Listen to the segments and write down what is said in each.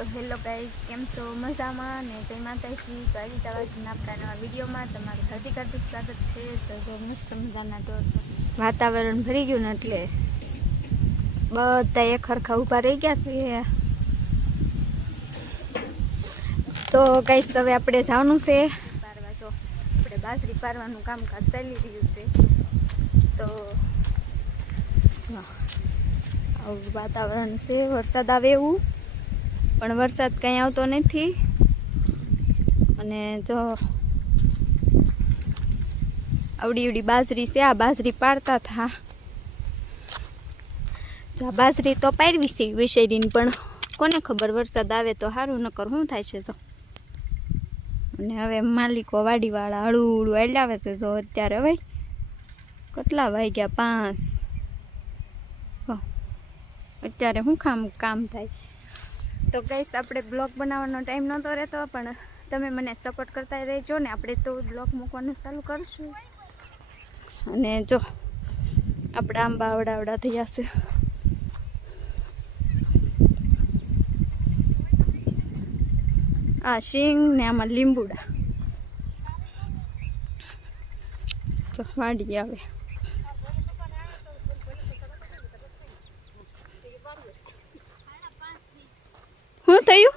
तो hello guys केम छो मजामां ने जय माताजी। तो આવી તવાજના આપણા નવા વિડીયોમાં તમારું હાર્દિક હાર્દિક સ્વાગત છે। તો જો મસ્ત મજાના તો વાતાવરણ ભરી ગયું ને એટલે બધા એક ખરખા ઊભા રહી ગયા છે। તો ગાઈસ હવે આપણે જવાનું છે પારવા। જો આપણે બાજરી પારવાનું કામકાજ ચાલી રહ્યું છે। તો જો આવું વાતાવરણ છે, વરસાદ આવે એવું પણ વરસાદ કંઈ આવતો નથી। અને જો આવડી આવડી બાજરી છે, આ બાજરી પાડતા હતા। જો આ બાજરી તો પાડવી છે વિશેરીને, પણ કોને ખબર વરસાદ આવે તો સારું, નકર શું થાય છે। તો અને હવે માલિકો વાડીવાળા હળું હળું હલાવે છે। તો અત્યારે હવે કેટલા વાગ્યા 5, અત્યારે શું કામ થાય। તો ગાઈસ આપણે બ્લોગ બનાવવાનો ટાઈમ નહોતો રહેતો, પણ તમે મને સપોર્ટ કરતા રહેજો ને, આપણે તો બ્લોગ મૂકવાનું ચાલુ કરશું। અને જો આપણા આંબા આવડા થયા છે। આ શીંગ ને આમાં લીંબુડા તો વાડી આવે। શું થયું?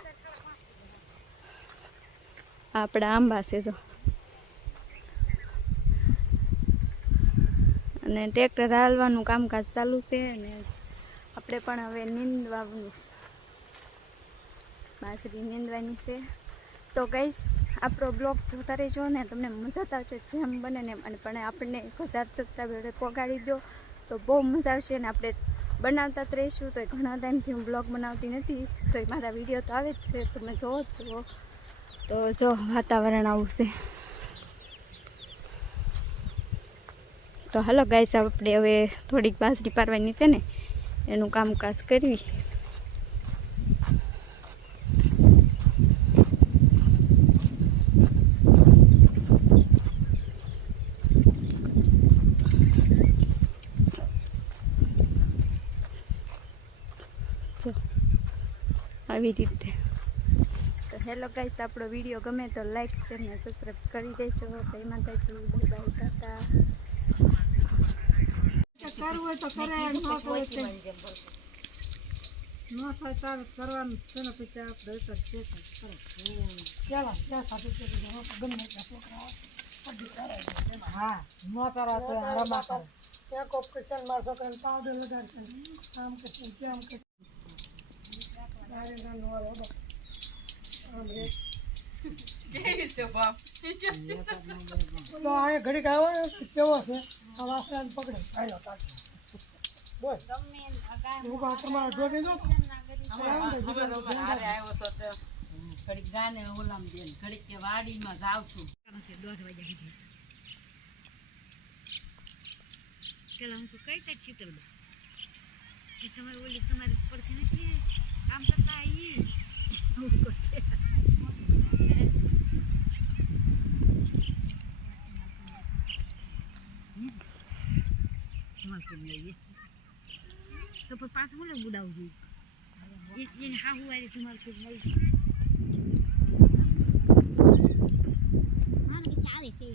આપણા આંબા છે જો, અને ટ્રેક્ટર હાલવાનું કામકાજ ચાલુ છે। અને આપણે પણ હવે નીંદવાનું, બાજરી નીંદવાની છે। તો ગાઈસ આપણો બ્લોગ જોતા રહેજો ને, તમને મજા આવશે જેમ બને ને, અને પણ આપણને 1000 સબસ્ક્રાઈબર પહોંચાડી દો તો બહુ મજા આવશે। અને આપણે બનાવતા જ રહીશું। તો ઘણા ટાઈમથી હું બ્લોગ બનાવતી નથી, તો મારા વિડીયો તો આવે જ છે, તમે જોવો જ જુઓ। તો જો વાતાવરણ આવું છે। તો હાલો ગાઈસ આપણે હવે થોડીક બાજરી પારવાની છે ને, એનું કામકાજ કરવી। જો આવી રીતે। તો હેલો ગાઈસ, આપણો વિડીયો ગમે તો લાઈક શેર ને સબસ્ક્રાઈબ કરી દેજો। જય માતાજી, બાય બાય, ટાટા। કરવું હોય તો કરે, ન કરવું ન થાય તારે કરવાનું છે ને, પછી આપણે તો છે ચાલો ક્યાં સાથે ગમે છોકરા હા ન કરા તો રમા કરે, ત્યાં કોમ્પિટિશન માં છોકરાને પાવડર લગાડશે, આમ કરશે તેમ કરશે। તો આ ઘડીક આવ્યો કેવો છે, આ વાસણ પકડે આવ્યો બોલ તમારા જોડી દો ઘડીક ગાને ઓલામ દે, ઘડીક કે વાડીમાં જાવ છું 1:30 વાગ્યા સુધી। પેલા હું તો કઈ તક ચિત્રબા તમારે ઓલી તમારી પડખે નથી કામ કરતા આવી તો પણ પાછું બોલે બુડાવું જોઈએ એને હા હું આવી તમારે ખૂબ મળી આવે છે।